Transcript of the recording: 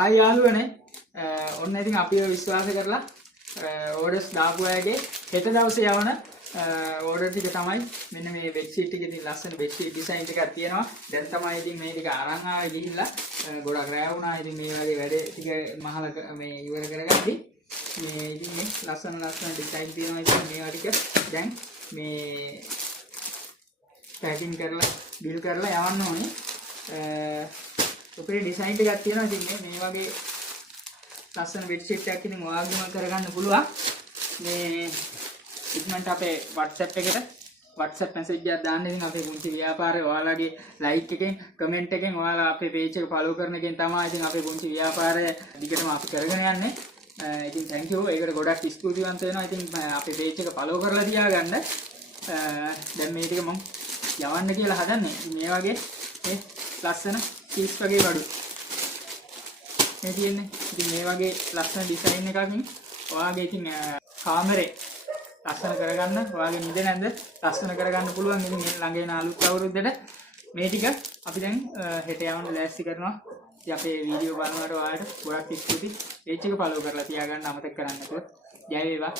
ආයි යාළුවනේ ඔන්න ඉතින් අපිව විශ්වාස කරලා ඕඩර්ස් දාපු අයගේ හෙට දවසේ යවන ඕඩර් ටික තමයි මෙන්න මේ බෙඩ්ෂීට් ටික. ඉතින් ලස්සන බෙඩ්ෂීට් ඩිසයින් ටිකක් තියෙනවා. දැන් තමයි ඉතින් මේ ටික අරන් ආවේ ගිහිල්ලා ගොඩක් රැ වුණා. ඉතින් මේ වගේ වැඩ ටික මහල මේ ඉවර කරගatti මේ ඉතින් මේ ලස්සන ඩිසයින් තියෙනවා. ඉතින් මේවා ටික දැන් මේ පැකින් කරලා බිල් කරලා යවන්න ඕනේ. උපරේ ඩිසයින් ටිකක් තියෙනවා. ඉතින් මේ වගේ ලස්සන බෙඩ්ෂීට් එකක් ඉතින් ඔයාගේම කරගන්න පුළුවන්. මේ ඉක්මනට අපේ WhatsApp එකට WhatsApp message එකක් දාන්න. ඉතින් අපේ පුංචි ව්‍යාපාරේ ඔයාලගේ like එකෙන් comment එකෙන් ඔයාලා අපේ page එක follow කරන එකෙන් තමයි ඉතින් අපේ පුංචි ව්‍යාපාරය දිගටම අපි කරගෙන යන්නේ. ඉතින් thank you. ඒකට ගොඩක් ස්තුතිවන්ත වෙනවා. ඉතින් අපේ page එක follow කරලා තියාගන්න. දැන් මේ ටික මම යවන්න කියලා හදන්නේ. මේ වගේ මේ ලස්සන piece වගේ බඩු මේ තියෙන්නේ. ඉතින් මේ වගේ ලස්සන ඩිසයින් එකකින් ඔයාගේ ඉතින් කාමරේ ලස්සන කරගන්න, ඔයාගේ නිදන ඇඳ ලස්සන කරගන්න පුළුවන්. ඉතින් මේ ළඟ එන අලුත් අවුරුද්දට මේ ටික අපි දැන් හෙට යවන්න ලෑස්ති කරනවා. ඉතින් අපේ වීඩියෝ බලනකොට ඔයාලට ගොඩක් ස්තුතියි. page එක follow කරලා තියාගන්න අමතක කරන්න නැතුව. ජය වේවා.